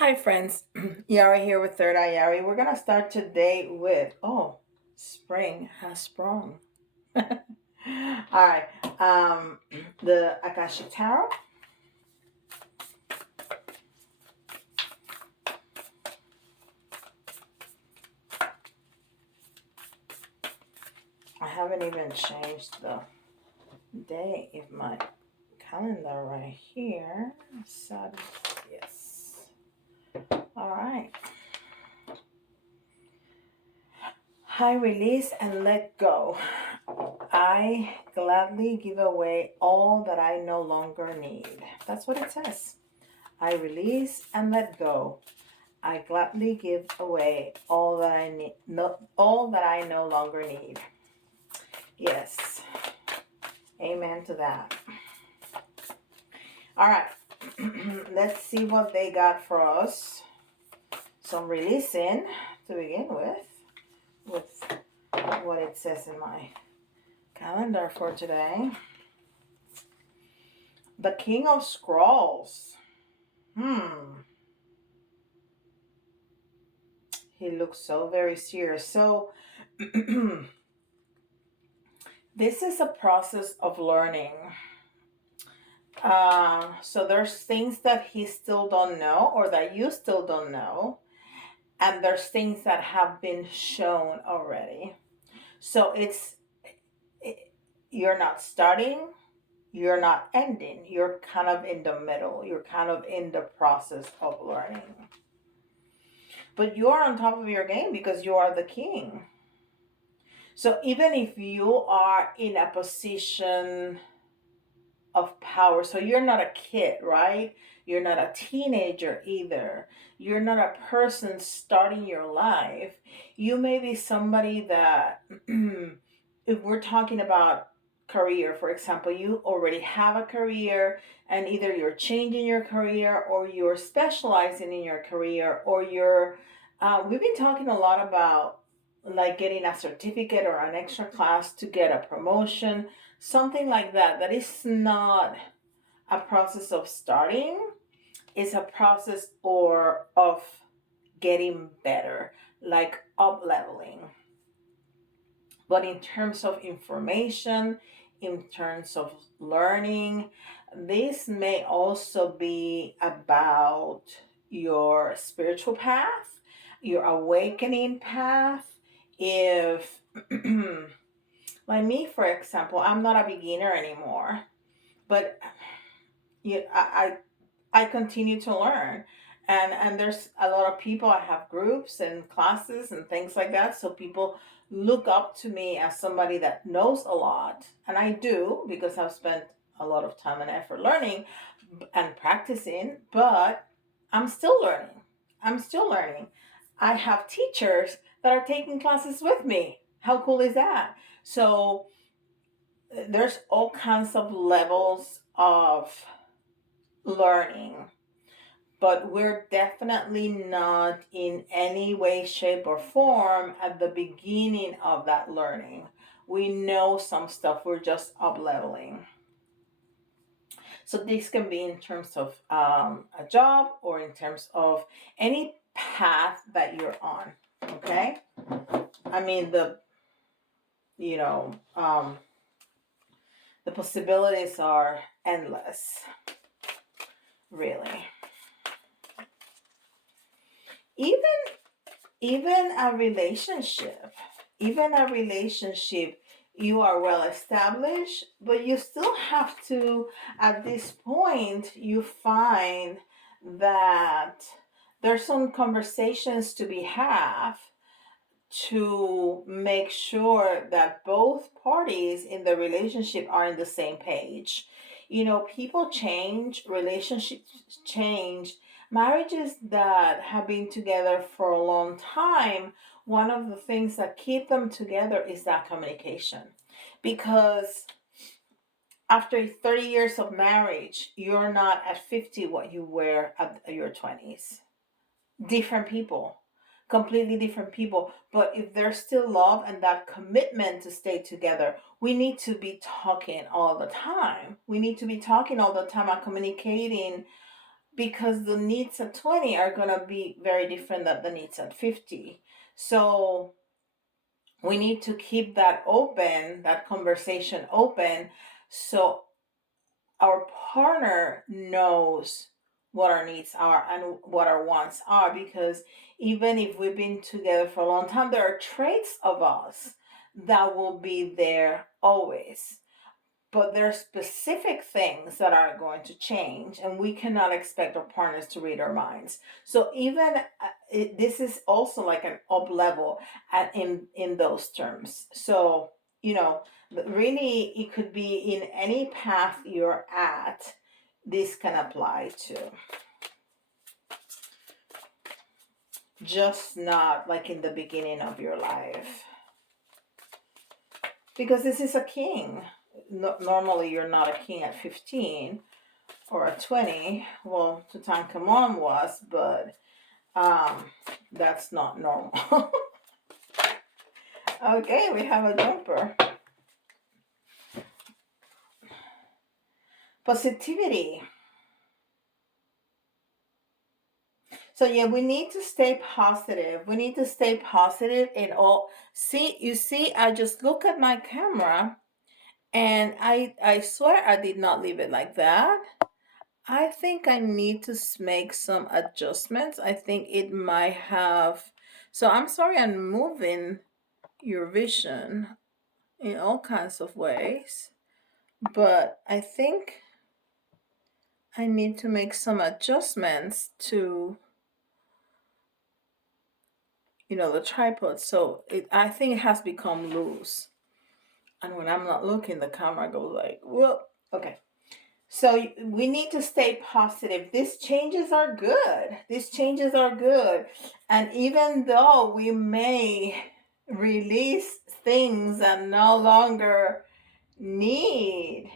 Hi friends, Yari here with Third Eye Yari. We're gonna start today with spring has sprung. Alright, the Akashic Tarot. I haven't even changed the day of my calendar right here. So yes. Alright. I release and let go. I gladly give away all that I no longer need. That's what it says. I release and let go. I gladly give away all that I need, all that I no longer need. Yes. Amen to that. All right. Let's see what they got for us. Some releasing to begin with what it says in my calendar for today. The King of Scrolls. He looks so very serious. So this is a process of learning. So there's things that he still don't know or that you still don't know. And there's things that have been shown already. So you're not starting, you're not ending. You're kind of in the middle. You're kind of in the process of learning. But you are on top of your game because you are the king. So even if you are in a position of power, so you're not a kid, right? You're not a teenager either. You're not a person starting your life. You may be somebody that, if we're talking about career, for example, you already have a career and either you're changing your career or you're specializing in your career or we've been talking a lot about like getting a certificate or an extra class to get a promotion, something like that. That is not a process of starting, it's a process or of getting better, like up leveling. But in terms of information, in terms of learning, this may also be about your spiritual path, your awakening path. If like me, for example, I'm not a beginner anymore, but I continue to learn. And there's a lot of people, I have groups and classes and things like that, so people look up to me as somebody that knows a lot, and I do because I've spent a lot of time and effort learning and practicing, but I'm still learning. I have teachers that are taking classes with me. How cool is that? So there's all kinds of levels of learning, but we're definitely not in any way, shape, or form at the beginning of that learning. We know some stuff, we're just up leveling. So this can be in terms of a job or in terms of any path that you're on. Okay, I mean you know um, the possibilities are endless, really. Even even a relationship, you are well established, but you still have to, at this point, you find that there's some conversations to be had to make sure that both parties in the relationship are in the same page. People change, relationships change, marriages that have been together for a long time. One of the things that keep them together is that communication. Because after 30 years of marriage, you're not at 50 what you were at your 20s. Different people, completely different people. But if there's still love and that commitment to stay together, we need to be talking all the time. We need to be talking all the time and communicating because the needs at 20 are going to be very different than the needs at 50. So we need to keep that open, that conversation open, so our partner knows what our needs are and what our wants are, because even if we've been together for a long time, there are traits of us that will be there always, but there are specific things that are going to change, and we cannot expect our partners to read our minds. So even this is also like an up level in those terms. So you know, really, it could be in any path you're at. This can apply to, just not like in the beginning of your life, because this is a king. Normally, you're not a king at 15 or at 20. Well, Tutankhamun was, but that's not normal. Okay, we have a jumper. Positivity. So yeah, we need to stay positive. We need to stay positive in all. See, you see, I just look at my camera, and I swear I did not leave it like that. I think I need to make some adjustments. I think it might have. So I'm sorry I'm moving your vision in all kinds of ways, but I think I need to make some adjustments to, the tripod. So I think it has become loose. And when I'm not looking, the camera goes like, whoop. Okay. So we need to stay positive. These changes are good. These changes are good. And even though we may release things that no longer need,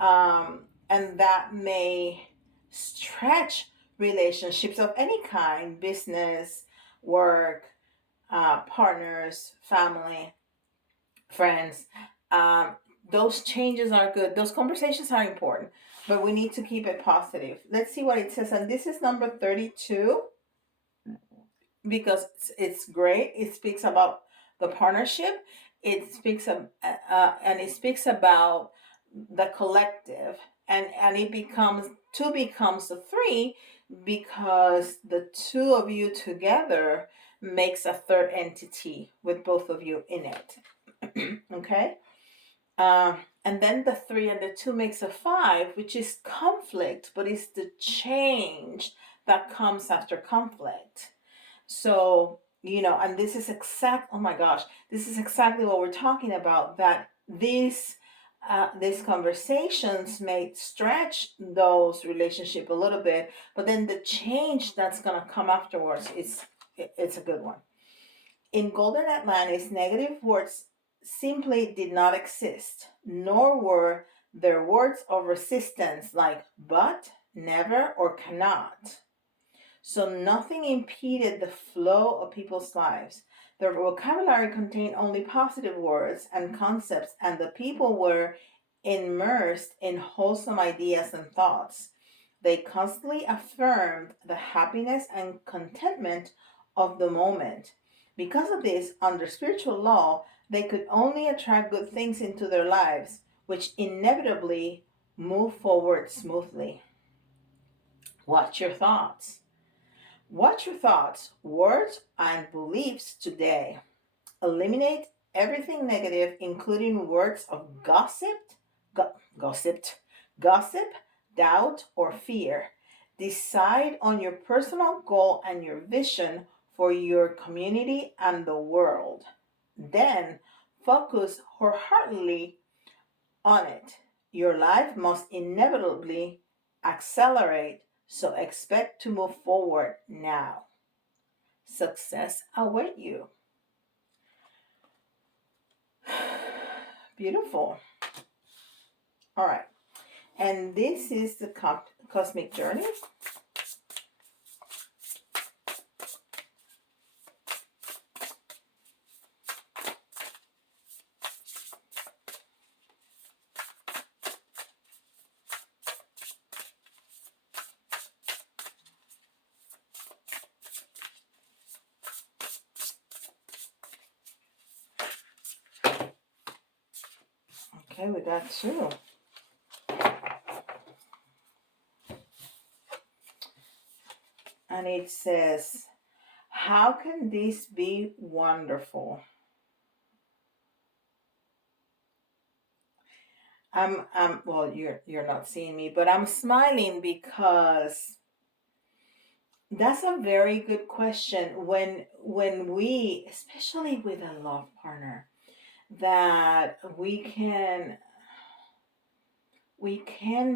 and that may stretch relationships of any kind, business, work, partners, family, friends. Um, those changes are good. Those conversations are important, but we need to keep it positive. Let's see what it says. And this is number 32, because it's great. It speaks about the partnership. It speaks of, and it speaks about the collective, and it becomes two becomes a three, because the two of you together makes a third entity with both of you in it. Okay. And then the three and the two makes a five, which is conflict, but it's the change that comes after conflict. So, and this is oh my gosh, this is exactly what we're talking about, that these conversations may stretch those relationship a little bit, but then the change that's going to come afterwards it's a good one. In Golden Atlantis, negative words simply did not exist, nor were there words of resistance like but, never, or cannot. So nothing impeded the flow of people's lives. The vocabulary contained only positive words and concepts, and the people were immersed in wholesome ideas and thoughts. They constantly affirmed the happiness and contentment of the moment. Because of this, under spiritual law, they could only attract good things into their lives, which inevitably move forward smoothly. Watch your thoughts. Watch your thoughts, words, and beliefs today. Eliminate everything negative, including words of gossip, doubt, or fear. Decide on your personal goal and your vision for your community and the world. Then focus wholeheartedly on it. Your life must inevitably accelerate, so expect to move forward now. Success await you. Beautiful. All right. And this is the cosmic journey. Okay, we got 2. And it says, how can this be wonderful? Well, you're not seeing me, but I'm smiling because that's a very good question. When we, especially with a love partner, that we can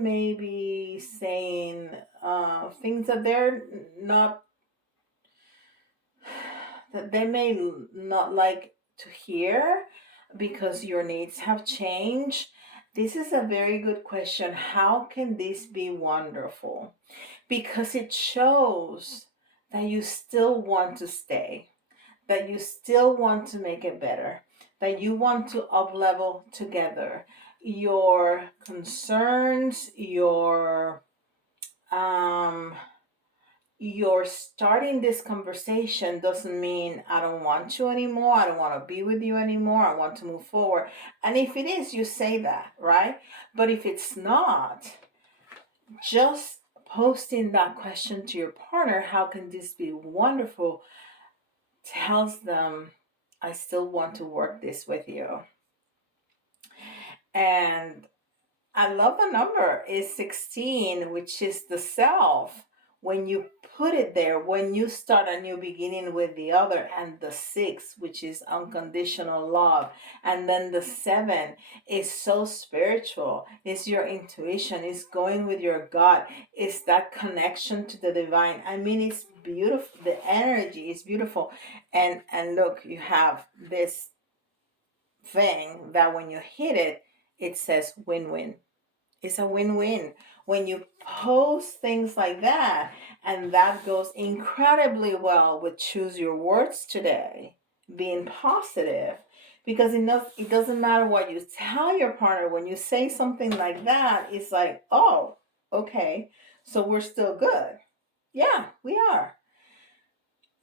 maybe saying things that they're not, that they may not like to hear because your needs have changed. This is a very good question. How can this be wonderful? Because it shows that you still want to stay, that you still want to make it better, that you want to up level together. Your concerns, um your starting this conversation doesn't mean I don't want you anymore, I don't want to be with you anymore, I want to move forward. And if it is, you say that, right? But if it's not, just posting that question to your partner, how can this be wonderful, tells them, I still want to work this with you. And I love the number is 16, which is the self. When you put it there, when you start a new beginning with the other, and the 6, which is unconditional love, and then the 7 is so spiritual. It's your intuition, it's going with your gut, it's that connection to the divine. I mean, it's beautiful. The energy is beautiful. And look, you have this thing that when you hit it, it says win-win. It's a win-win when you post things like that, and that goes incredibly well with choose your words today, being positive, because it doesn't matter what you tell your partner. When you say something like that, it's like, oh, okay, so we're still good. Yeah, we are.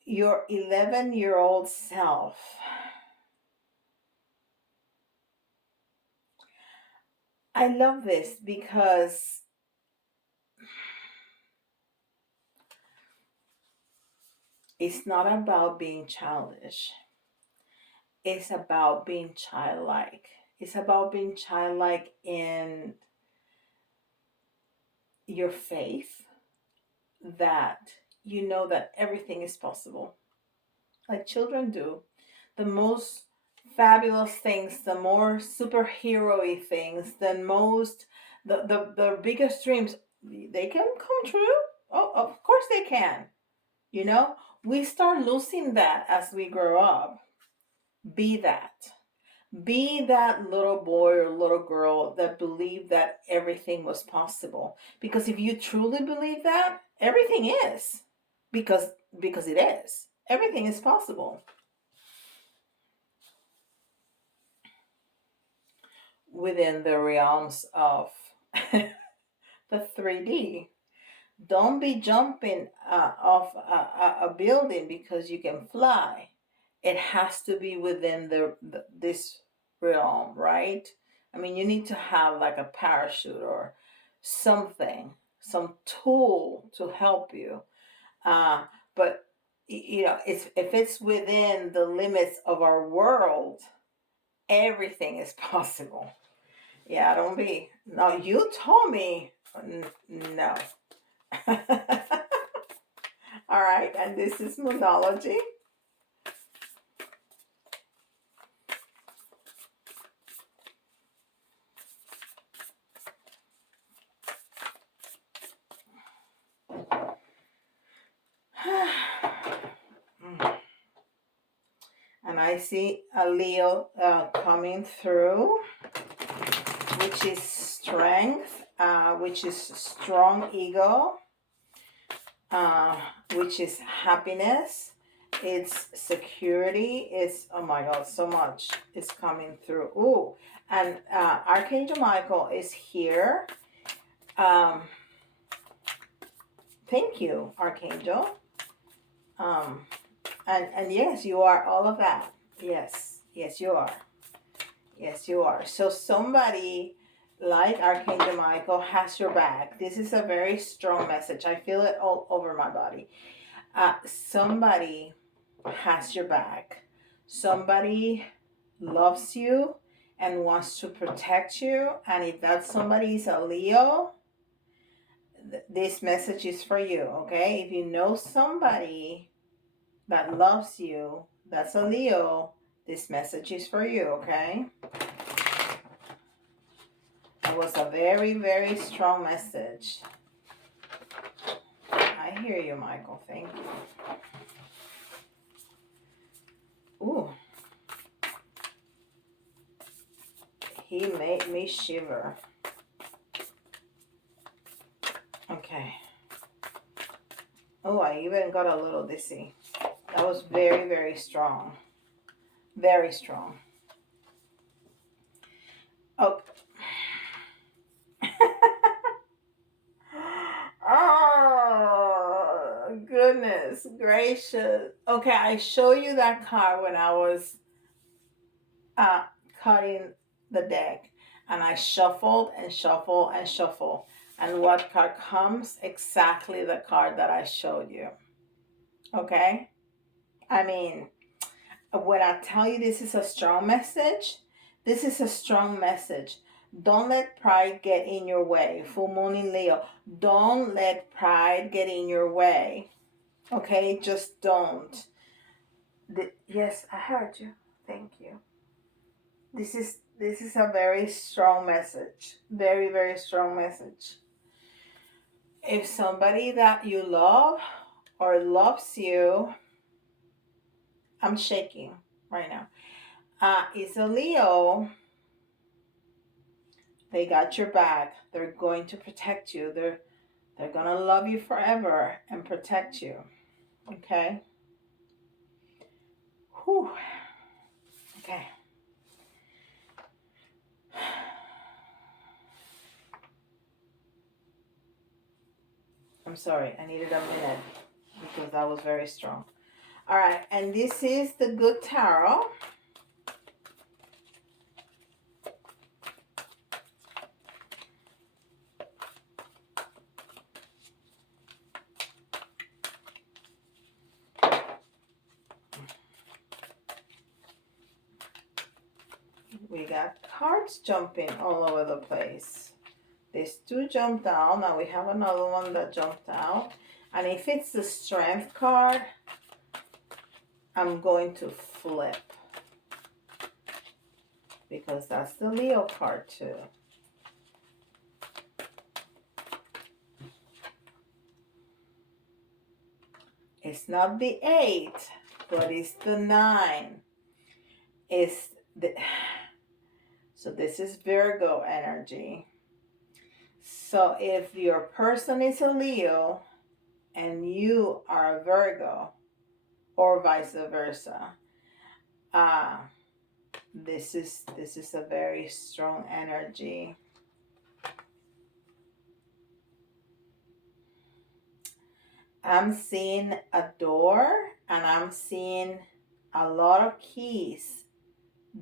Your 11-year-old self. I love this because it's not about being childish. It's about being childlike. It's about being childlike in your faith, that you know that everything is possible, like children do. The most fabulous things, the more superhero-y things, the biggest dreams, they can come true. Oh, of course they can. You know, we start losing that as we grow up. Be that. Be that little boy or little girl that believed that everything was possible. Because if you truly believe that, everything is. Because it is. Everything is possible. Within the realms of the 3D. Don't be jumping off a building because you can fly. It has to be within this realm, right? I mean, you need to have like a parachute or something, some tool to help you. But if it's within the limits of our world, everything is possible. Yeah, don't be. No, you told me. No. All right, and this is Moonology. And I see a Leo coming through, which is strength, which is strong ego, which is happiness, it's security, it's, oh my God, so much is coming through. Ooh, and Archangel Michael is here. Thank you, Archangel. And yes, you are all of that. Yes, you are. Yes, you are. So somebody like Archangel Michael has your back. This is a very strong message. I feel it all over my body. Somebody has your back. Somebody loves you and wants to protect you. And if that somebody is a Leo, this message is for you, okay? If you know somebody that loves you, that's a Leo, this message is for you, okay? It was a very, very strong message. I hear you, Michael. Thank you. Ooh. He made me shiver. Okay. Oh, I even got a little dizzy. That was very, very strong. Very strong. Oh. Oh, goodness gracious. Okay, I show you that card when I was cutting the deck. And I shuffled and shuffled and shuffled. And what card comes? Exactly the card that I showed you. Okay? I mean, when I tell you this is a strong message, this is a strong message. Don't let pride get in your way. Full moon in Leo. Don't let pride get in your way. Okay? Just don't. Yes, I heard you. Thank you. This is a very strong message. Very, very strong message. If somebody that you love or loves you, I'm shaking right now, is a Leo, they got your back. They're going to protect you. They're going to love you forever and protect you. Okay? Whew. Okay. I'm sorry. I needed a minute because that was very strong. All right. And this is the Good Tarot. We got cards jumping all over the place. These two jumped out. Now we have another one that jumped out. And if it's the Strength card, I'm going to flip. Because that's the Leo card too. It's not the 8, but it's the 9. So this is Virgo energy. So if your person is a Leo and you are a Virgo, or vice versa, this is a very strong energy. I'm seeing a door and I'm seeing a lot of keys,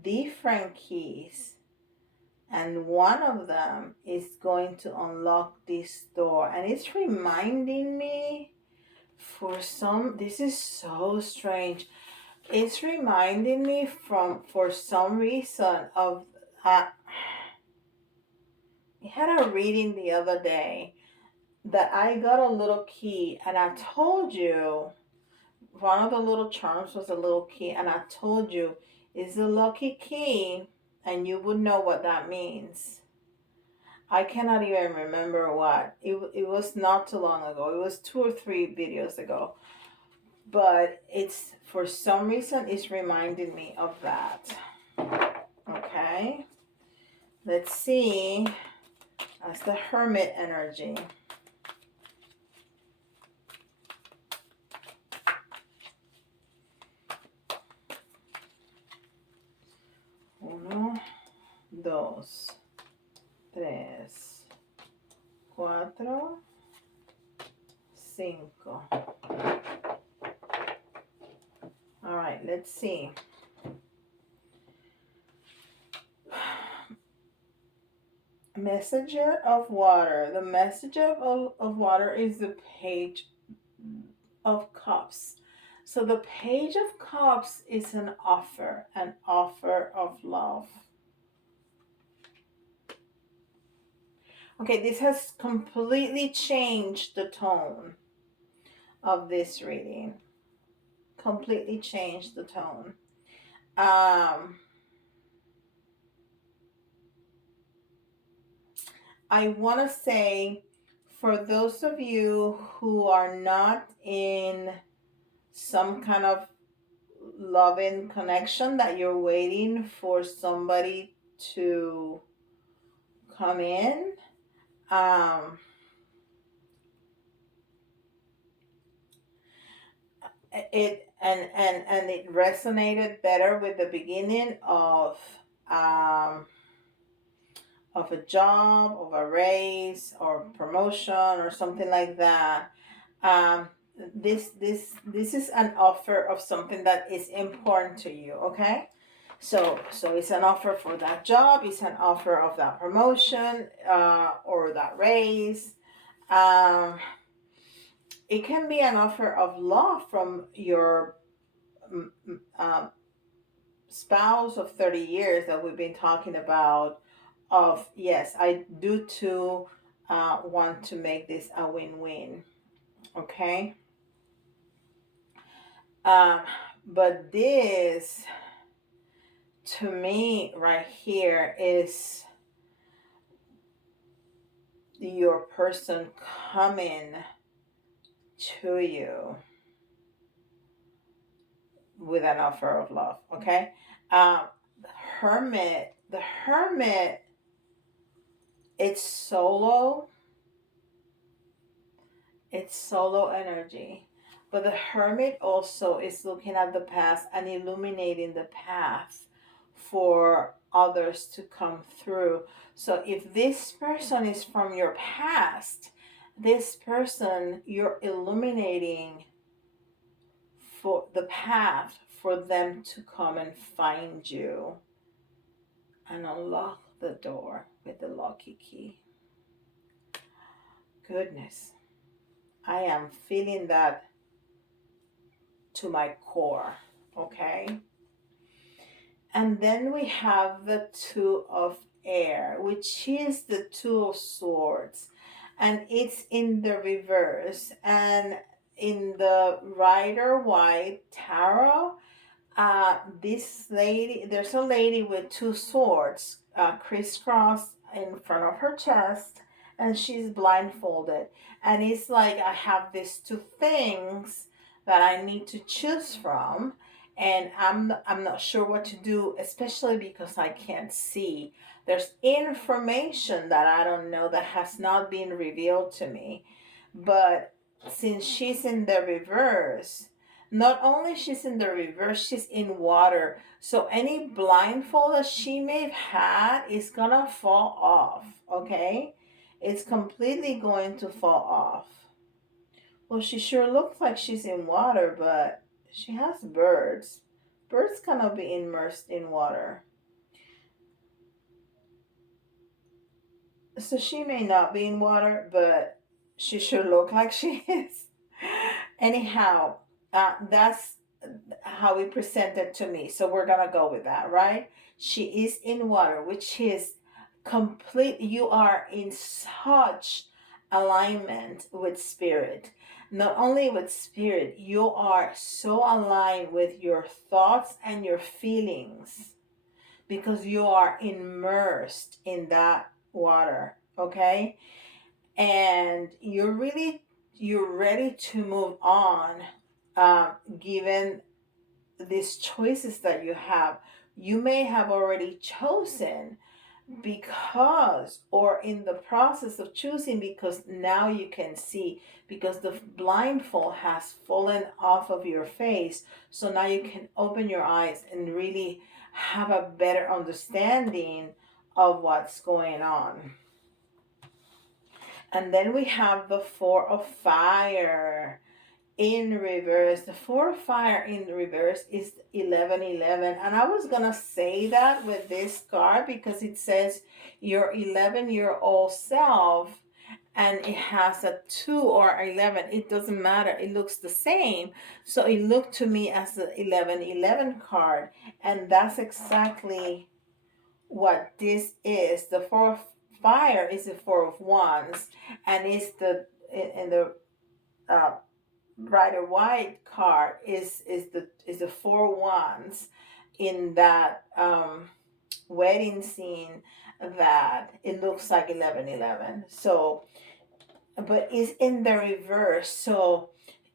different keys. And one of them is going to unlock this door. And it's reminding me this is so strange. It's reminding me for some reason of, I had a reading the other day that I got a little key and I told you, one of the little charms was a little key and I told you, it's a lucky key and you would know what that means. I cannot even remember what. It was not too long ago. It was 2 or 3 videos ago. But it's, for some reason, it's reminding me of that. Okay. Let's see. That's the Hermit energy. Uno, dos, tres, cuatro, cinco. All right, let's see. Messenger of water. The messenger of water is the Page of Cups. So the Page of Cups is an offer of love. Okay, this has completely changed the tone of this reading. Completely changed the tone. I want to say, for those of you who are not in some kind of loving connection, that you're waiting for somebody to come in, um, and it resonated better with the beginning um, of a job, of a raise or promotion or something like that. um, this is an offer of something that is important to you. Okay, so it's an offer for that job, it's an offer of that promotion, or that raise. um, it can be an offer of love from your um, spouse of 30 years that we've been talking about. Of, yes, I do too want to make this a win-win. Okay. um, but this, to me right here, is your person coming to you with an offer of love. Okay. um, the hermit, it's solo. It's solo energy. But the hermit also is looking at the past and illuminating the path for others to come through. So if this person is from your past, this person, you're illuminating for the path for them to come and find you and unlock the door with the lucky key. Goodness. I am feeling that to my core. Okay. And then we have the Two of Air, which is the Two of Swords, and it's in the reverse. And in the Rider-Waite Tarot, this lady, there's a lady with two swords crisscrossed in front of her chest, and she's blindfolded. And it's like, I have these two things that I need to choose from, and I'm not sure what to do, especially because I can't see. There's information that I don't know, that has not been revealed to me. But since she's in the reverse, not only she's in the reverse, she's in water. So any blindfold that she may have had is gonna fall off. Okay? It's completely going to fall off. Well, she sure looks like she's in water, but she has birds. Birds cannot be immersed in water. So she may not be in water, but she sure look like she is. Anyhow, that's how it presented to me. So we're gonna go with that, right? She is in water, which is complete. You are in such alignment with spirit. Not only with spirit, you are so aligned with your thoughts and your feelings, because you are immersed in that water. Okay. And you're ready to move on, given these choices that you have. You may have already chosen, because, or in the process of choosing, because now you can see, because the blindfold has fallen off of your face. So now you can open your eyes and really have a better understanding of what's going on. And then we have the Four of Fire. in reverse. The four of fire in reverse is 1111, and I was gonna say that with this card because it says your 11-year-old self, and it has a 2 or 11. It doesn't matter, it looks the same. So it looked to me as the 1111 card, and that's exactly what this is. The four of fire is the four of wands, and it's the in the uh, Rider White card is the four wands in that wedding scene, that it looks like 1111. So but it's in the reverse. So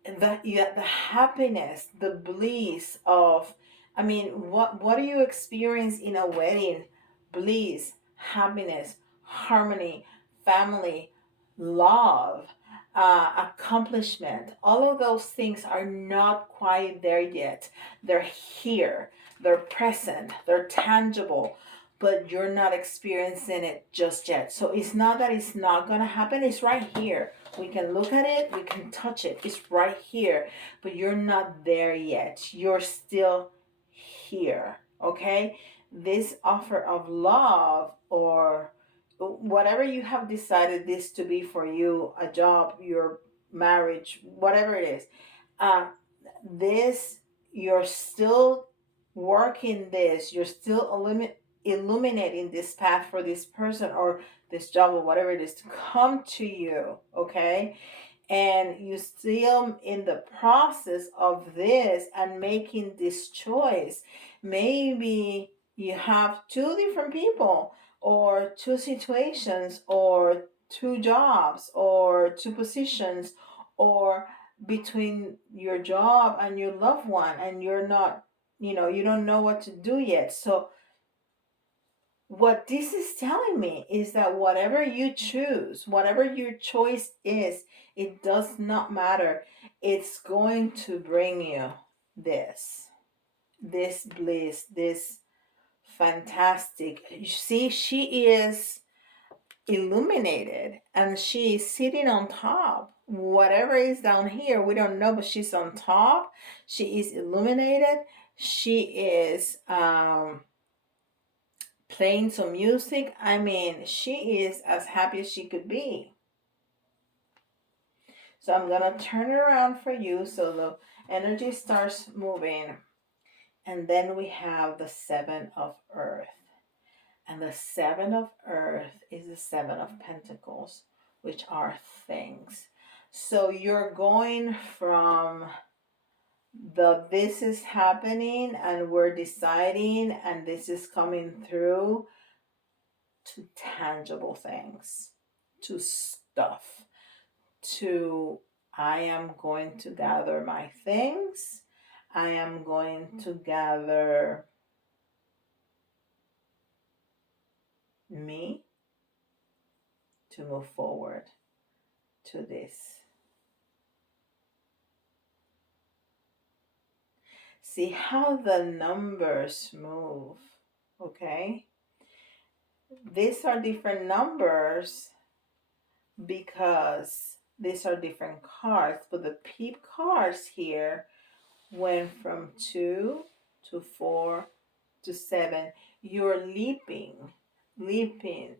the happiness, the bliss of, I mean, what do you experience in a wedding? Bliss, happiness, harmony, family, love, accomplishment. All of those things are not quite there yet. They're here, they're present, they're tangible, but you're not experiencing it just yet. So it's not that it's not gonna happen, it's right here. We can look at it, we can touch it, it's right here, but you're not there yet. You're still here, okay? This offer of love, or whatever you have decided this to be for you, a job, your marriage, whatever it is, uh, this, you're still working this, you're still illuminating this path for this person or this job or whatever it is to come to you, okay? And you still in the process of this and making this choice. Maybe you have two different people, or two situations, or two jobs, or two positions, or between your job and your loved one, and you're not, you don't know what to do yet. So what this is telling me is that whatever you choose, whatever your choice is, it does not matter. It's going to bring you this bliss, this fantastic. You see, she is illuminated and she is sitting on top. Whatever is down here, we don't know, but she's on top. She is illuminated. She is playing some music. I mean, she is as happy as she could be. So I'm gonna turn it around for you so the energy starts moving. And then we have the Seven of Earth. And the Seven of Earth is the Seven of Pentacles, which are things. So you're going from the this is happening and we're deciding and this is coming through, to tangible things, to stuff, to I am going to gather my things, I am going to gather me to move forward to this. See how the numbers move, okay? These are different numbers because these are different cards, but the peep cards here went from 2 to 4 to 7. You're leaping,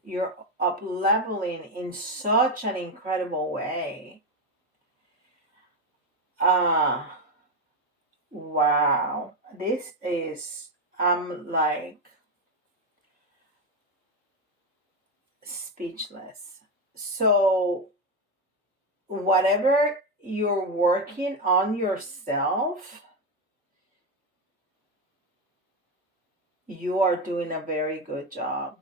you're up leveling in such an incredible way. Wow, this is, I'm like speechless. So whatever you're working on yourself, you are doing a very good job.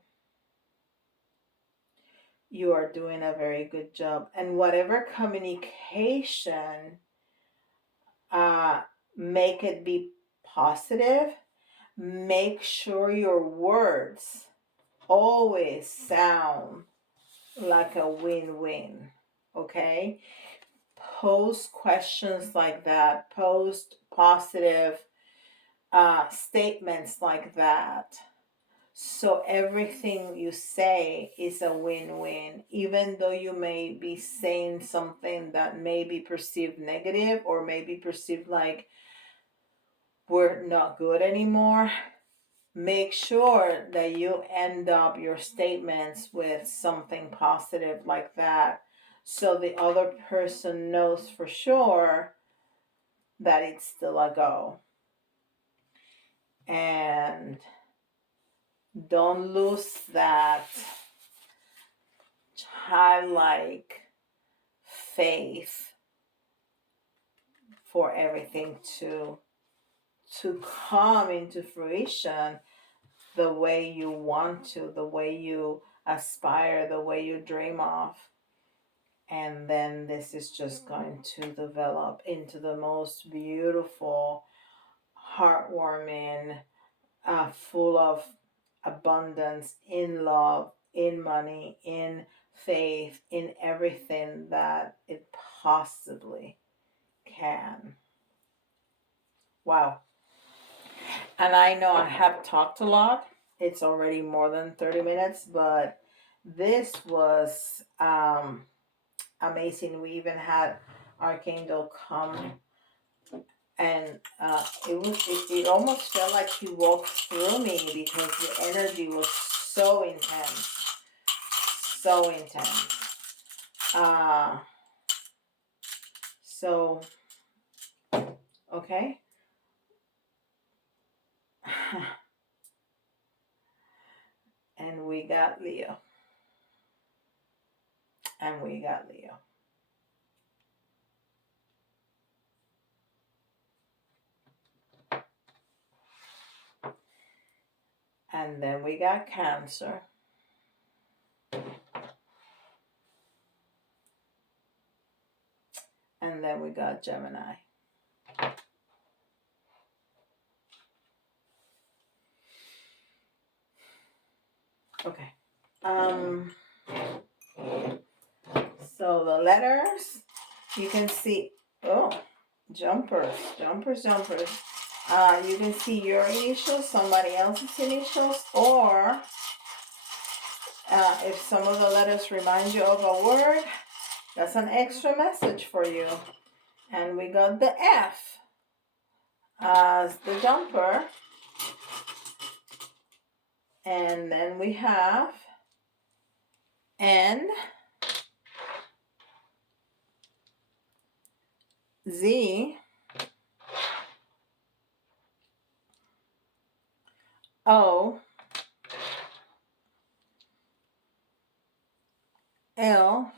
You are doing a very good job. And whatever communication, make it be positive. Make sure your words always sound like a win-win. Okay? Post questions like that. Post positive statements like that, So everything you say is a win-win, even though you may be saying something that may be perceived negative or may be perceived like we're not good anymore. Make sure that you end up your statements with something positive like that, so the other person knows for sure that it's still a go. And don't lose that childlike faith for everything to come into fruition the way you want to, the way you aspire, the way you dream of. And then this is just going to develop into the most beautiful, heartwarming, full of abundance, in love, in money, in faith, in everything that it possibly can. Wow. And I know I have talked a lot. It's already more than 30 minutes, but this was amazing. We even had Archangel come, and it almost felt like he walked through me because the energy was so intense. So intense. So, okay. And we got Leo. And we got Leo. And then we got Cancer. And then we got Gemini. Okay. So the letters, you can see, jumpers. You can see your initials, somebody else's initials, or if some of the letters remind you of a word, that's an extra message for you. And we got the F as the jumper. And then we have N, Z, O, L,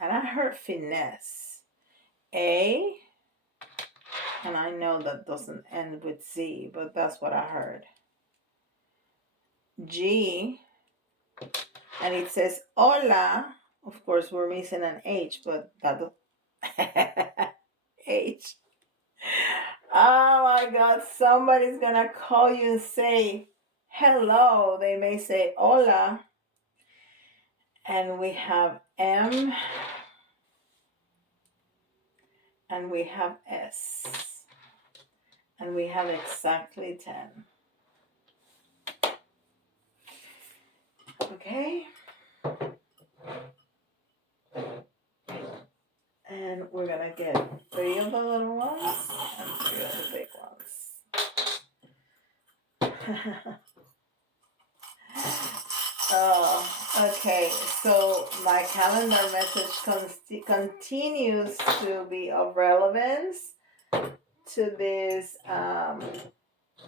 and I heard finesse, A, and I know that doesn't end with Z, but that's what I heard. G, and it says hola. Of course, we're missing an H, but that H. Oh my God, somebody's gonna call you and say hello. They may say hola. And we have M, and we have S, and we have exactly 10. Okay. And we're gonna get 3 of the little ones and 3 of the big ones. Oh, okay. So my calendar message continues to be of relevance to this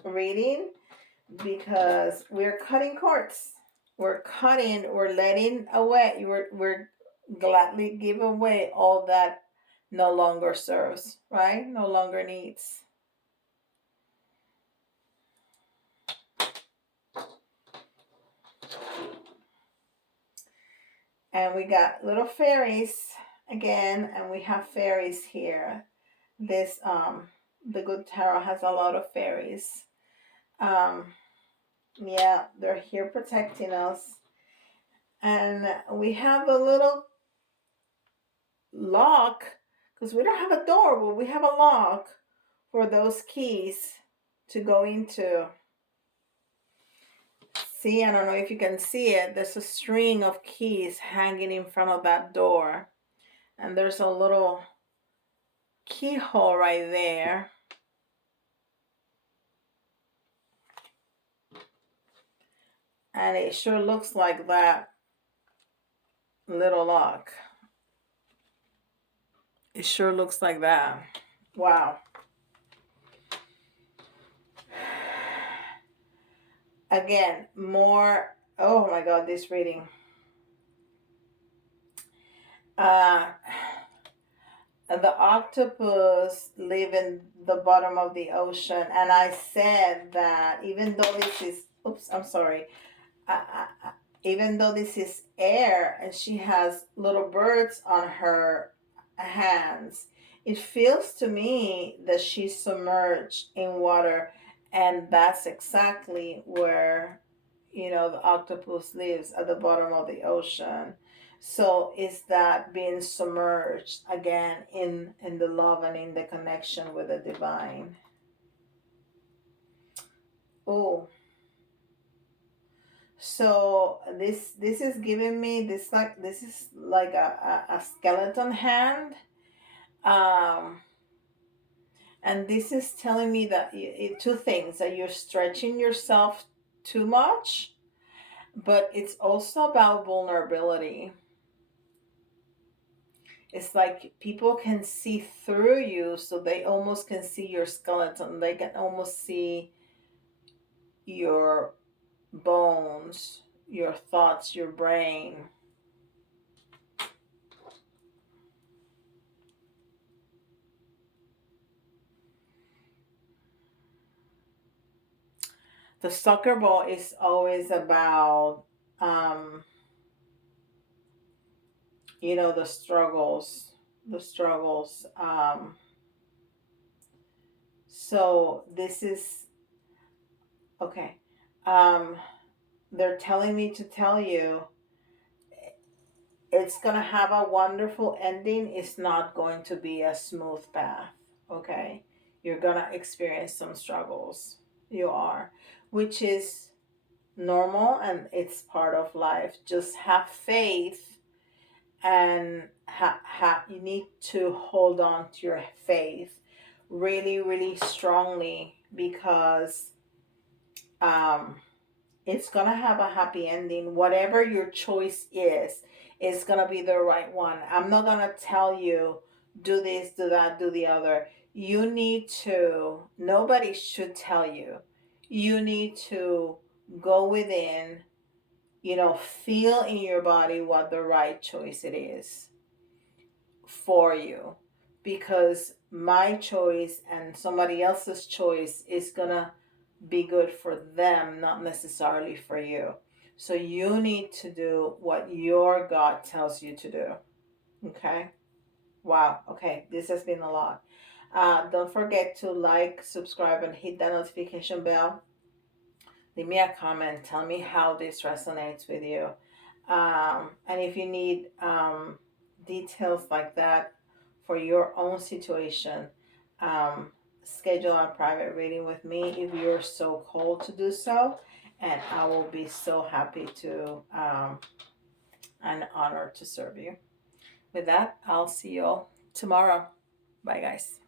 reading, because we're cutting cords. We're letting away, we're gladly give away all that no longer serves, right? No longer needs. And we got little fairies again, and we have fairies here. This the Good Tarot has a lot of fairies. Yeah, they're here protecting us. And we have a little lock, because we don't have a door, but we have a lock for those keys to go into. see, I don't know if you can see it, there's a string of keys hanging in front of that door. And there's a little keyhole right there. And it sure looks like that little lock. It sure looks like that. Wow. Again, more. Oh my God, this reading. Uh, the octopus live in the bottom of the ocean, and I said that even though this is, oops, I'm sorry. Even though this is air and she has little birds on her hands, it feels to me that she's submerged in water, and that's exactly where, you know, the octopus lives, at the bottom of the ocean. So is that being submerged again in the love and in the connection with the divine. Oh, so this is giving me this, like, this is like a skeleton hand. um and this is telling me that two things: that you're stretching yourself too much, but it's also about vulnerability. It's like people can see through you, so they almost can see your skeleton. They can almost see your bones, your thoughts, your brain. The soccer ball is always about, um, you know, the struggles. So this is okay. Um, they're telling me to tell you it's gonna have a wonderful ending. It's not going to be a smooth path. Okay, you're gonna experience some struggles. You are, which is normal, and it's part of life. Just have faith, and you need to hold on to your faith really, really strongly, because um, it's gonna have a happy ending. Whatever your choice is gonna be the right one. I'm not gonna tell you do this, do that, do the other. You need to. Nobody should tell you. You need to go within. You know, feel in your body what the right choice it is for you, because my choice and somebody else's choice is gonna be good for them, not necessarily for you. So you need to do what your God tells you to do. Okay? Wow. Okay, this has been a lot. Don't forget to like, subscribe, and hit that notification bell. Leave me a comment. Tell me how this resonates with you. And if you need details like that for your own situation, um, schedule a private reading with me if you're so called to do so. And I will be so happy to, and honored to serve you. With that, I'll see you all tomorrow. Bye, guys.